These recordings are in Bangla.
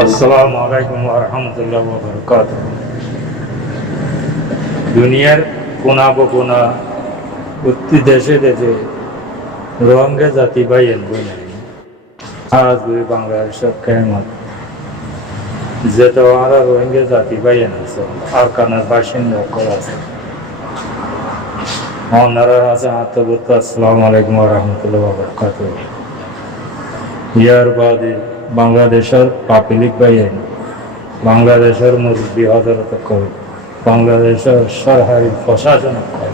আসসালামু আলাইকুম ওয়া রাহমাতুল্লাহি ওয়া বারাকাতুহু। দুনিয়ার কোনা বকোনা প্রতি দেশে দেশে রোহিঙ্গা জাতি বাইন বলে আজ গুলি বাংলাদেশের কেমন যেটা ওরা রোহিঙ্গা জাতি বাইন আছে আর কানার বাসিন্দা কল আছে ওনারা আছে আত্মবুদ্ধ। আসসালামু আলাইকুম ওয়া রাহমাতুল্লাহি ওয়া বারাকাতুহু। ইয়ার বাদে বাংলাদেশের পাবলিক বাইন বাংলাদেশের মুরব্বী হজরত কল বাংলাদেশের সরকারি প্রশাসন কল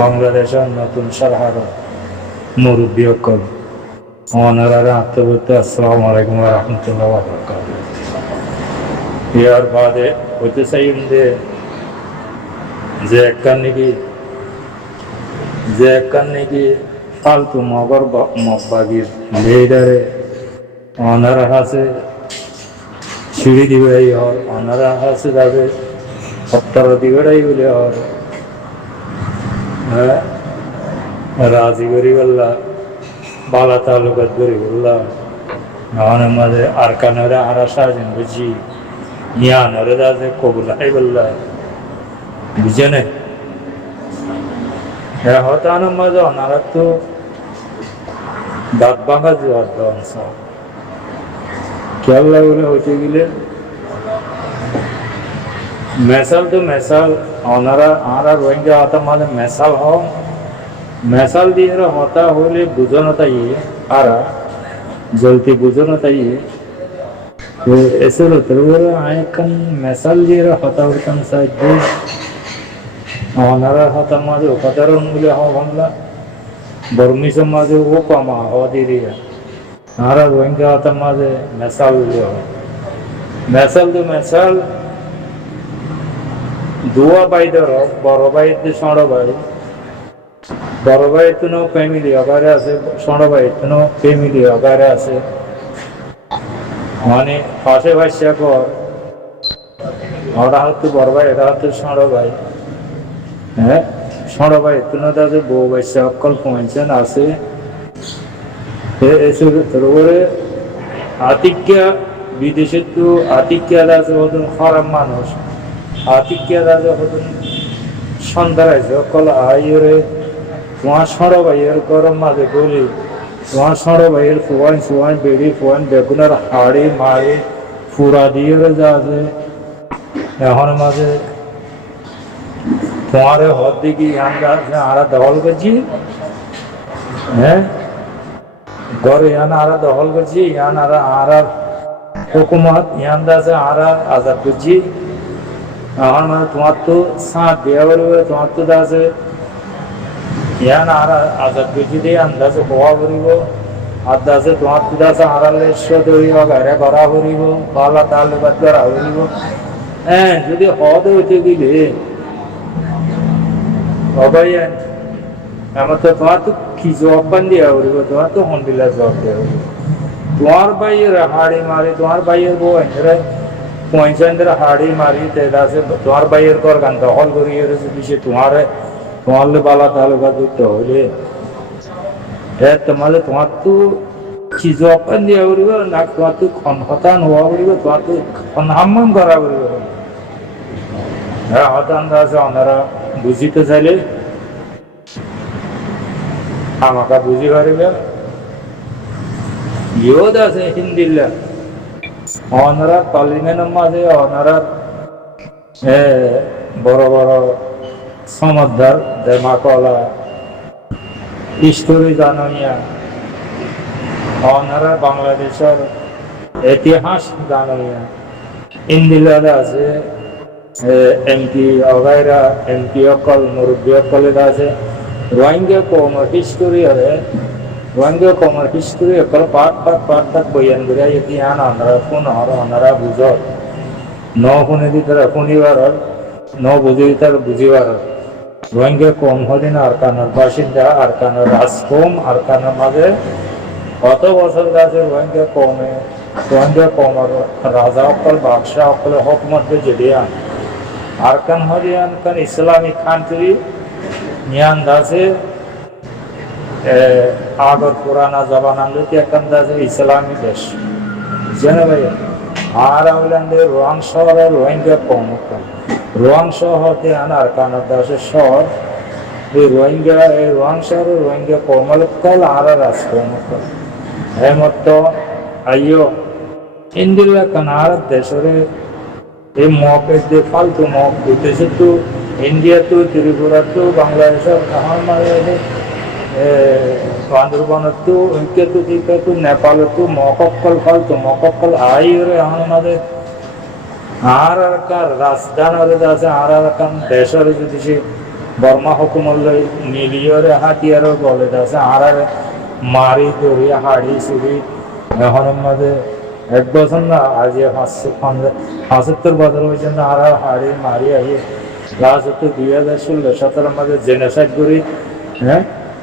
বাংলাদেশের নতুন সরকার মুরব্বী কল ওনারা আত্মবুদ্ধ। আসসালামু আলাইকুম ওয়া রাহমাতুল্লাহি ওয়া বারাকাতুহু। ইয়ার বাদে হতে চাইন যে একখান নাকি ফালতু মগর মগবাগির লিডারে ওনারা আছে সিঁড়ি দিবেই হর ওনারা আছে যাবে সত্তর দিবেই বলে হর হ্যাঁ রাজি করি বললা বালা তালুকাত করি বললা আমাদের মাঝে আর কানরে আরা সাজেন বুঝি ইয়ানরে আছে কবুলাই বললা বুঝে নেই হতানোর মাঝে ওনারা তো দাঁত ভাঙা জোয়ার দেওয়ান খেয়াল বলে হইতে গেলে মেসাল তো মেসাল ওনারা আর রোহিঙ্গা হতা মাঝে মেসাল হও মেসাল দিয়ে হতা হলে বুঝানো তাই আর জলদি বুঝানো তাই এসে হতে আয়কান মেসাল দিয়ে হতা হতাম সাহায্য ওনারা হতার মাঝে উপাদারণ বলে হওয়া বাংলা বর্মিসের মাঝে ও কমা হওয়া দিয়ে আর রোহিঙ্গা হতার মাঝে মেসাল বলে হয় মেসাল তো মেসাল দুয়া ভাই ধরো বড় ভাই ষড় ভাই বড় ভাই তো ফ্যামিলি অগারে আছে ষড় ভাই তো ফ্যামিলি অগারে আছে মানে পাশে ভাইসা কর ওরা হচ্ছে বড় ভাই এরা হচ্ছে ষড় ভাই হ্যাঁ ষড় ভাই তো তাদের বউ ভাইসা অকল পৌঁছেন আছে আতিক্যা বিদেশের তো আতিক্যা আছে হতেন খারাপ মানুষ আতিক্যা রাজা হতেন সন্ধ্যা আছে অকল আইরে তোমার ষড় ভাইয়ের গরম মাঝে বলি তোমার ষড় ভাইয়ের ফুয়ান বেড়ি ফুয়ান বেগুনের হাড়ি মারি ফুরা দিয়ে যা আছে এখন মাঝে তোমার হদ দিকে আরা দখল করছি হ্যাঁ ঘরে ইয়ান আরা দখল করছি ইয়ান আরা হুকুমত ইয়ান দাসে আরা আজাদ করছি এখন মানে তোমার তো সাঁত দেওয়া করবে তোমার তো দাসে ইয়ান আরা আজাদ করছি দিয়ে আন্দাজে হওয়া করিব আর দাসে তোমার তো দাসে আড়ালে ধরিব ঘরে করা করিব বালা তালুকাত করা করিব হ্যাঁ যদি হদ হইতে গেলে অবাইয়ান আমার তো তোমার তো কি জবাব বান দেওয়া করিব তোমার তো হন্ডিলা জবাব দেওয়া করিব তোমার ভাইয়ের হাড়ি মারি তোমার ভাইয়ের বউ এরা পয়সান্দের হাড়ি মারি আছে তোমার ভাইয়ের কর গান দখল করি সে তোমার বালা তালুকা করতে হইলে তোমার তো কি জবাব বান দেওয়া করিব না তোমার তো হতান হওয়া করিব তোমার তো হাম্মাম করা করিব হ্যাঁ হতান আছে ওনারা বুঝিতে চাইলে আমাকে বুঝি পারিবে ইয়োদ আছে হিন্দিল্লা ওনারা পার্লিমেন্টের মাঝে ওনারা বড় বড় সমর্দার দেমাকলা হিস্টোরি জানাইয়া ওনারা বাংলাদেশের ইতিহাস জানাইয়া হিন্দিল্লা আছে এমপি অগাইরা এমপি অকল মুরব্বী অকলের আছে রোহিঙ্গা কমের হিস্টোরি আছে রোহিঙ্গা কমের হিস্টোরি অকল পাট বইয়ান করে ইতিহাস ওনারা কোন হর ওনারা বুঝ ন শুনে দি তারা শুনিবার ন বুঝি তার বুঝিবার রোহিঙ্গা কম হদিন আরকানের বাসিন্দা আরকানের রাজকম আরকানের মাঝে কত বছর আছে রোহিঙ্গা কমের রাজা অকল বাদশাহ অকল হকমত জেডিয়ান আরকান হরিয়ান কান ইসলামিক কান্ট্রি নিয়ান দাসে আগর পুরানা জবানান লোকে একান দাসে ইসলামী দেশ জেনে ভাইয়া আর হইলেন যে রোহাং শহরে রোহিঙ্গা কম রোহাং শহরতে আনার কানার দাসের শহর এই রোহাং শহরে রোহিঙ্গা কমলকাল আর রাজকমকাল হেমত আইও ইন্দিরা কানার দেশরে এই মকে যে ফালতু মক বিদেশে তো ইন্ডিয়া তো ত্রিপুরা তো বাংলাদেশের বান্দরবানের তো ঐক্য তো দীপে তো নেপালে তো মকক্কল ফালতু মকক্কল আই রে আমাদের আর কার রাজধানী আছে আর কান দেশের যদি সে বর্মা হুকুমল মিলিয়রে হাতিয়ারও বলে আছে আর মারি দড়ি হাড়ি চুরি এখন আমাদের এক বছর না আজ 75 বছর হয়েছে না আর হাড়ি মারি আইয়ে লাস্ট হচ্ছে 2016-17 আমাদের জেনোসাইড করি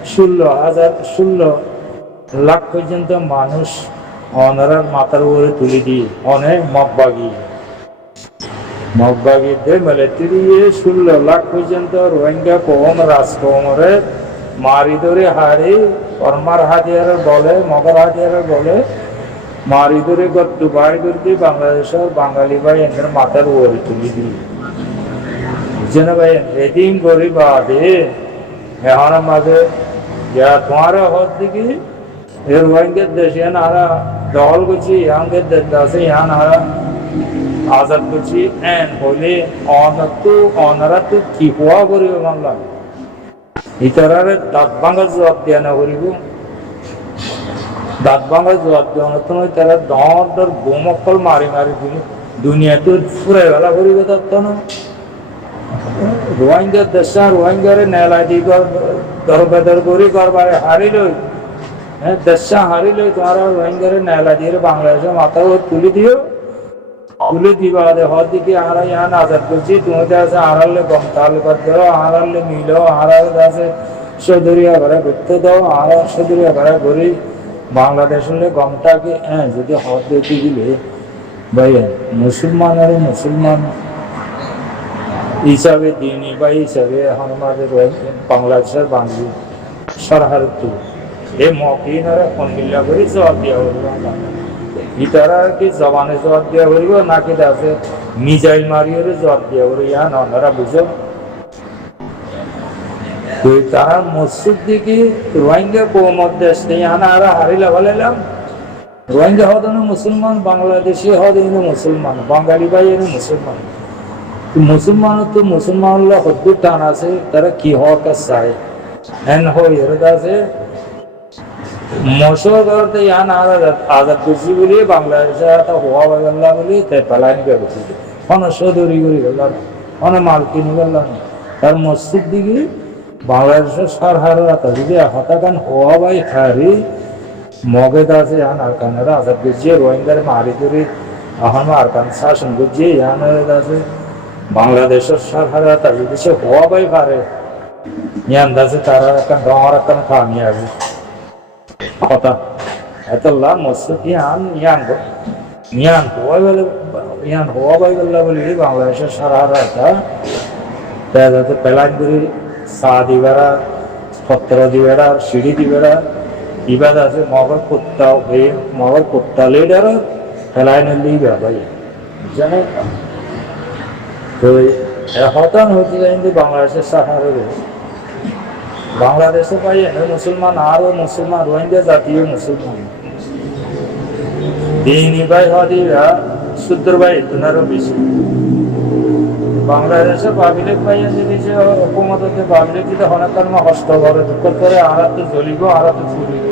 16 লাখ পর্যন্ত মানুষ অনারার মাথার উপরে তুলে দিয়ে অনেক মগবাগীদের মিলিটারি 16 লাখ পর্যন্ত রোহিঙ্গা কম রাজকমরে মারি ধরে হাড়ি কর্মার হাতিয়ারের বলে মগর হাতিয়ারের বলে মারি ধরে গত্তু বাড়ি করতে বাংলাদেশের বাঙালি ভাই এদের মাথার উপরে তুলে দিয়ে যেন ভাই এদিন করি বাদে এখন আমাদের যা তোমার হত দিকে এর রোহিঙ্গার দেশে আরা দখল করছি ইয়াঙ্গের দেশ আছে ইয়ান আরা আজাদ করছি এন হলে অনারা তো কি হওয়া করিব মানলাম ইতারারে দাঁত ভাঙা জবাব দিয়া না করিব দাঁত ভাঙা জবাব দেওয়া নয় তারা দর বোমকল মারি দিল দুনিয়াতে ফুরাই বেলা করিব তত্ত্ব না রোহিঙ্গার দেশা রোহিঙ্গারে নেলা দি দর বেদর করি করবারে হারিলই দেশা হারিলই তোমারা রোহিঙ্গারে নেলা দিয়ে বাংলাদেশের মাথা তুলে দিও তুলে দিবা হর দিকে আরা ইয়ান আজাদ করছি তোমাদের আছে আড়ালে গম তাল কর দাও আড়ালে মিলো আড়ালে আছে সদরিয়া ঘরে ঘুরতে দাও আর সদরিয়া ঘরে ঘুরি বাংলাদেশ হলে গমটাকে যদি হর দিতে গেলে ভাই মুসলমান হিসাবে দিনী বা হিসাবে এখন আমাদের বাংলাদেশের বাঙালি সরহার এই মকিনারা ফোনগুলা করে জবাব দেওয়া হইব ইতারা কি জবানে জবাব দেওয়া হইব নাকি আছে মিজাইল মারিয়ে জবাব দেওয়া হইব ইয়ান ওনারা বুঝো তারা মসজিদ দিকে রোহিঙ্গা কৌমত দেশ ইয়ান আর হারিলা ভালাইলাম রোহিঙ্গা হদ মুসলমান বাংলাদেশি হদ মুসলমান বাঙালি ভাই মুসলমান মুসলমান হদ্দুর টান আছে তারা কি হওয়ার কাজ চায় এন আছে মশোরতে ইয়ান আজাদ করছি বলি বাংলাদেশে একটা হওয়া হয়ে গেল বলি তাই পেলাইনি করছি সদরি করে গেলাম মাল কিনে গেলাম তার মসজিদ দিকে বাংলাদেশের সারহারা যদি হতাকান হওয়া বাই হারি মগেদ আছে ইয়ান আরকানেরা আজাদ করছি রোহিঙ্গার মারি ধরে এখন আরকান শাসন করছি ইয়ান আছে বাংলাদেশের সারহারা যদি সে হওয়া বাই পারে ইয়ান দাসে তারা একটা ডর একটা খাওয়ানি আসবে কথা এতলা মসজিদ ইয়ান হওয়া বাই গেল বলি বাংলাদেশের সারহারা এটা পেলাইন করে চা দিবেরা পত্র দিবেরা সিঁড়ি দিবেরা ইবাদ আছে মগর কুত্তা লিডার পেলাইন লিবা ভাই জানে তো হতান হতে কিন্তু বাংলাদেশের সাহারে বাংলাদেশে পাই মুসলমান আরো মুসলমান রোহিঙ্গা জাতীয় মুসলমান দিনী ভাই হদিরা শুদ্র ভাই দুনারও বেশি বাংলাদেশে পাবলিক ভাই জিনিসে হুকুমত পাবলিক যদি হনাকার হস্ত করে দুঃখ করে আরা তো জ্বলিব আরা তো ফুরিব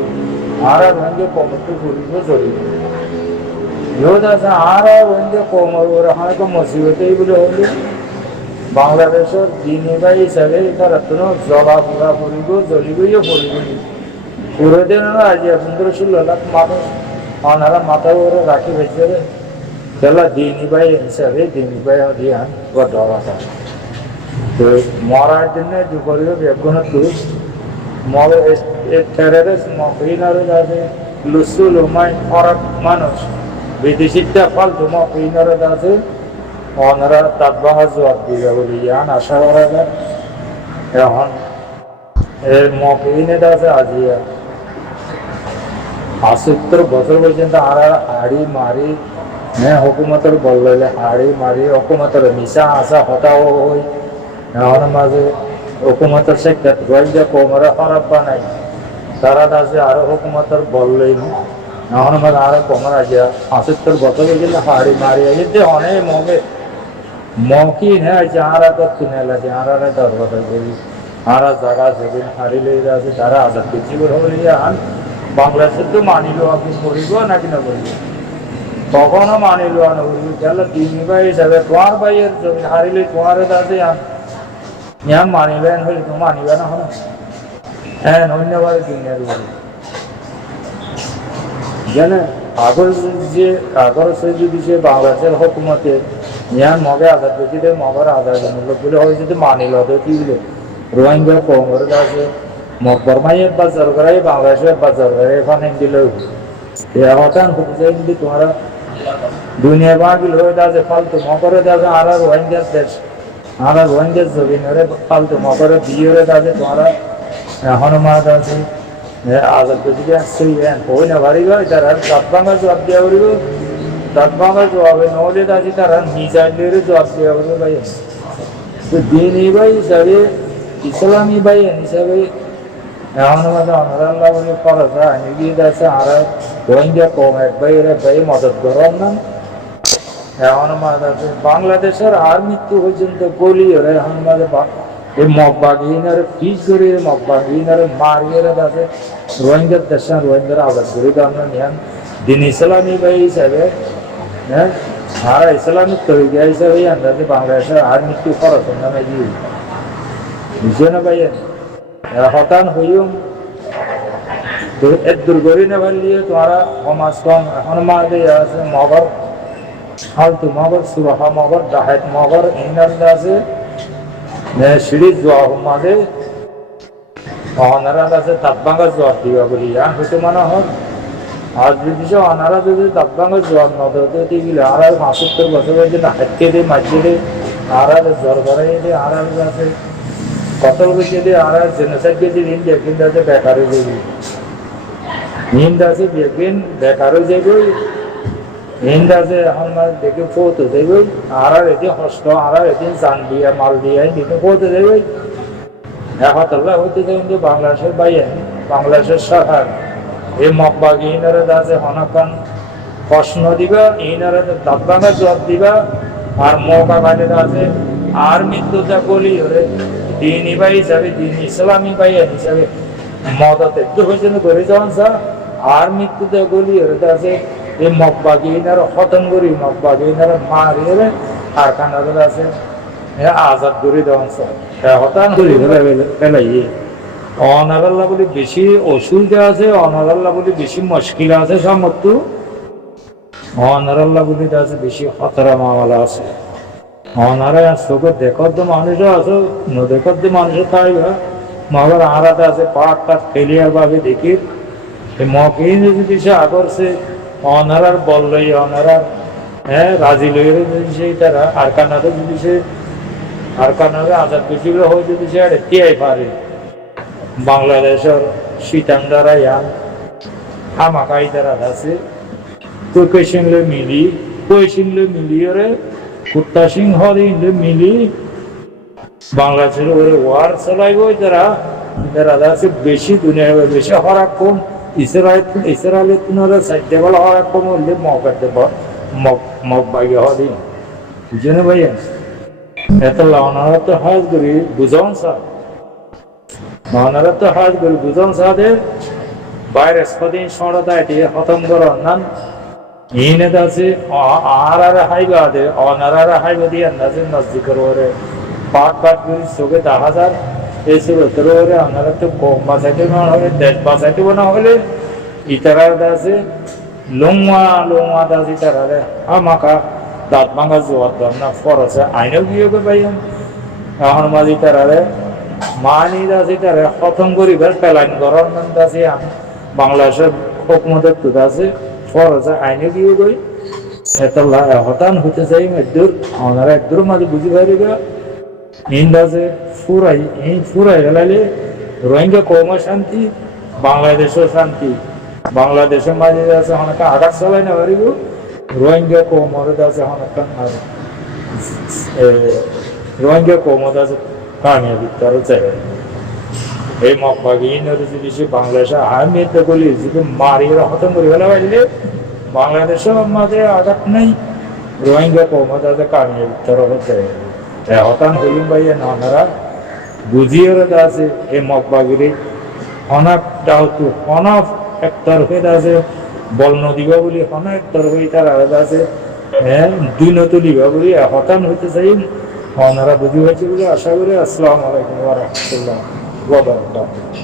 আরা রোহিঙ্গা কমত ফুরিব জ্বলিব ইহত আছে আরা রোহিঙ্গা কমর হনাকে মুসিবতেই বলে হলে বাংলাদেশের দিনী ভাই হিসাবে তারা তো জলা পুরা ফুরিব জ্বলিবইও ফুরিবই পুরো দিন আজ 15-16 লাখ মানুষ ওনারা মাথার উপরে রাখি ভেজে তাহলে দিনী ভাই হিসাবে দিনী ভাই দিয়ে ডর আছে তো মরার জন্য করিব বেগুন টেররিস্ট মহিলারও আছে লুসুল হুমায় ফরাক মানুষ বিদেশিটা ফালতু মহিলারও আছে ওনারা দাঁত ভাঙা জবাব দিবে বলি ইয়ান আশা করা যায় এখন এর মকিনে আছে আজিয়া ৭০ বছর পর্যন্ত আর হাড়ি মারি হ্যাঁ হুকুমতের বললে হাড়ি মারি হুকুমতের মিশা আসা হতাও হই এখন মাঝে হুকুমতের সাক্ষাৎ রোহিঙ্গা কোমরে খারাপ বানাই তারা আছে আরো হুকুমতের বললেই এখন মাঝে আরো কমর আসিয়া ৭৫ বছর পর্যন্ত হাড়ি মারি যে অনেক মগে মকি হ্যাঁ যারা তো কিনে লাগে আর দরবার করি আর জায়গা সেদিন হারি লেগে আছে তারা আজাদ বেশি করে হলে আন বাংলাদেশের তো মানিল আপনি করিব নাকি না করিব কখনো মানিল না করিব গেল দিন ভাই হিসাবে তোমার ভাইয়ের জমি হারিলে তোমার কাছে ইয়ান মানিলেন হলে তো মানিবে না হলো হ্যাঁ ধন্যবাদ দিনের জানে আগর সে যদি সে বাংলাদেশের হুকুমতে ইয়ান মগে আজাদ বেশিদের মগর আজাদ মূল্য বলে হয় যদি মানিল হতো কি বলে রোহিঙ্গা কোমর আছে বর্মাই বাজার করে বাংলাদেশের বাজার করে এখানে দিলেও হঠাৎ হতে কিন্তু তোমার দুনিয়া বাগিল হয়ে আছে ফালতু মকরে আছে আর রোহিঙ্গার দেশ আর রোহিঙ্গার জমিনের ফালতু মকরে বিয়ে হয়ে আছে তোমার এখন মাছ আছে আজাদ বেশিকে আসছে হই না ভারি ভাই তারা দাঁত ভাঙা জবাব দেওয়া করিব দাঁত ভাঙা জবাবে নহলে আছে তারা মিসাইলের জবাব দেওয়া করিব ভাই তো দিন এই ভাই হিসাবে ইসলামী ভাই হিসাবে এখন আমাদের অনারাল্লাহ বলে খরচ আইনি গিয়ে আছে আর রোহিঙ্গা কম এক ভাই এরা ভাই মদত করার না এখন আমাদের বাংলাদেশের আর মৃত্যু পর্যন্ত গলি ওরা এখন আমাদের এই মগবাগিনারে ফিজ করে মগবাগিনারে মারিয়ে আছে রোহিঙ্গার দেশে রোহিঙ্গার আজাদ করে দেওয়ার নিয়ম দিন ইসলামী ভাই হিসাবে হ্যাঁ আর ইসলামিক তরিকা হিসাবে আন্দাজে বাংলাদেশের আর মৃত্যু খরচ নামে দিয়ে বুঝছো না ভাই হতান হইম দুর্গরি না পারলিয়ে তোমারা সমাজ কম এখন মাঝে আছে মগর ফালতু মগর সুরাহা মগর ডাহাত মগর এইনার আছে সিঁড়ির জোয়ার মাঝে অনারা আছে দাঁত ভাঙা জোয়ার দিবা বলি আর হইতে মনে হয় আর যদি সে অনারা যদি দাঁত ভাঙা জোয়ার নদতে দিলে আর ৭৫ বছর হয়েছে হাতকে দিয়ে মাঝিয়ে দিয়ে আর জ্বর করাই দিয়ে আর আছে কতল বেশি দিয়ে আর জেনোসাইড দিয়ে ইন্ডিয়া কিন্তু আছে বেকার হয়ে যাবে হিন্দ আছে দেখবেন বেকার হয়ে যাবে হিন্দ আছে এখন দেখে পৌঁতে যাবে আর এটি হস্ত আর এদিন জান দিয়ে মাল দিয়ে দেখে পৌঁতে যাবে একতলা হইতে যাবেন যে বাংলাদেশের বাইরে বাংলাদেশের সরকার এই মগবাগি ইনারে আছে হনকান প্রশ্ন দিবা ইনারে দাঁত ভাঙা জবাব দিবা আর মৌকা বাইরে আছে আর মৃত্যুটা বলি ওরে দিনী ভাই হিসাবে দিন ইসলামী ভাই হিসাবে মদত একটু পর্যন্ত করে যাওয়ান স্যার আর মৃত্যুতে গলি ওরে আছে এই মগবাগিনার হতন করি মগবাগিনার মারিয়ে আর কানাদের আছে আজাদ করে দেওয়ান স্যার হতান করি ফেলাইয়ে অনারাল্লাহ বলে বেশি অসুবিধা আছে অনারাল্লাহ বলে বেশি মুশকিল আছে সামর্থ্য অনারাল্লাহ বলে আছে বেশি খতরা মামলা আছে অনারা চোখে দেখার তো মানুষও আছে দেখার তো মানুষও তাই মগর আরাতে আছে পাট টাট ফেলিয়ার ভাবে দেখি মকিন যদি সে আগরছে অনারার বললই অনারার রাজি লইয়ের যদি সে তারা আর কানারে যদি সে আর কানারে আজাদ বেশি হয়ে যদি সে আর টিয়াই পারে বাংলাদেশের শীতান দ্বারা ইয়ান হামাকাই দ্বারা আছে তো কৈশিংলে মিলিয়ে কুত্তা সিংহ মিলি বাংলাদেশের ওরে ওয়ার চালাইব তারা আছে বেশি দুনিয়ার বেশি হরাক কম ইসরায়েলের সাইড দেওয়াল হরাক কম হলে মগের দেব মগ বাইকে হদিন বুঝে ভাই এত অনারা তো হাজ করি বুঝন সা অনারা তো হাজ করি বুঝন সাদের বাইরে স্পদিন সরদা এটি খতম করার নাম ইনে আছে আর হাইবা দে অনারা হাইবা দিয়ে আন্দাজে নজদিক করে পাট করে চোখে ১০,০০০ এই সুরতের ওরে আপনারা তো কম বাঁচাইতে না হলে দেশ বাঁচাইতে না হলে ইতারার আছে লোংমা আছে ইতারারে আমাকা দাঁত ভাঙা জোয়ার দাম না ফরসে আইনেও গিয়ে পাই এখন মাঝে ইতারারে মানি আছে ইতারে খতম করিবার পেলাইন করার নাম আছে বাংলাদেশের হুকুমতের তুদ আছে ফরসে আইনে গিয়ে গই এত হতান হতে চাই একদূর ওনারা একদূর মাঝে বুঝি পারিবা ইন্দাজে ফুরাই গেলালে রোহিঙ্গা কম শান্তি বাংলাদেশও শান্তি বাংলাদেশের মাঝে আছে অনেক আঘাত চালায় না পারিব রোহিঙ্গা কৌমরে আছে অনেক আর রোহিঙ্গা কৌমত আছে কামিয়াবি তারও চাই এই মকবাগিনের যদি সে বাংলাদেশে আহমেদ বলি যদি মারিয়ে হতম করে ফেলা পারলে বাংলাদেশের মাঝে আঘাত নেই রোহিঙ্গা কৌমত আছে কামিয়াবি তারও চাই হতান হইম ভাইয়া নানারা বুঝিয়ে আছে এই মকবাগিরি অনেক ডাউতু অনেক একটার হয়ে আছে বল নদীবা বলি অনেক একটার হয়ে তার আলাদা আছে দুই নতুলিবা বলি হতান হইতে চাই ওনারা বুঝি হয়েছে বলে আশা করি। আসসালামু আলাইকুম ওয়া রাহমাতুল্লাহ ওয়া বারাকাতুহু।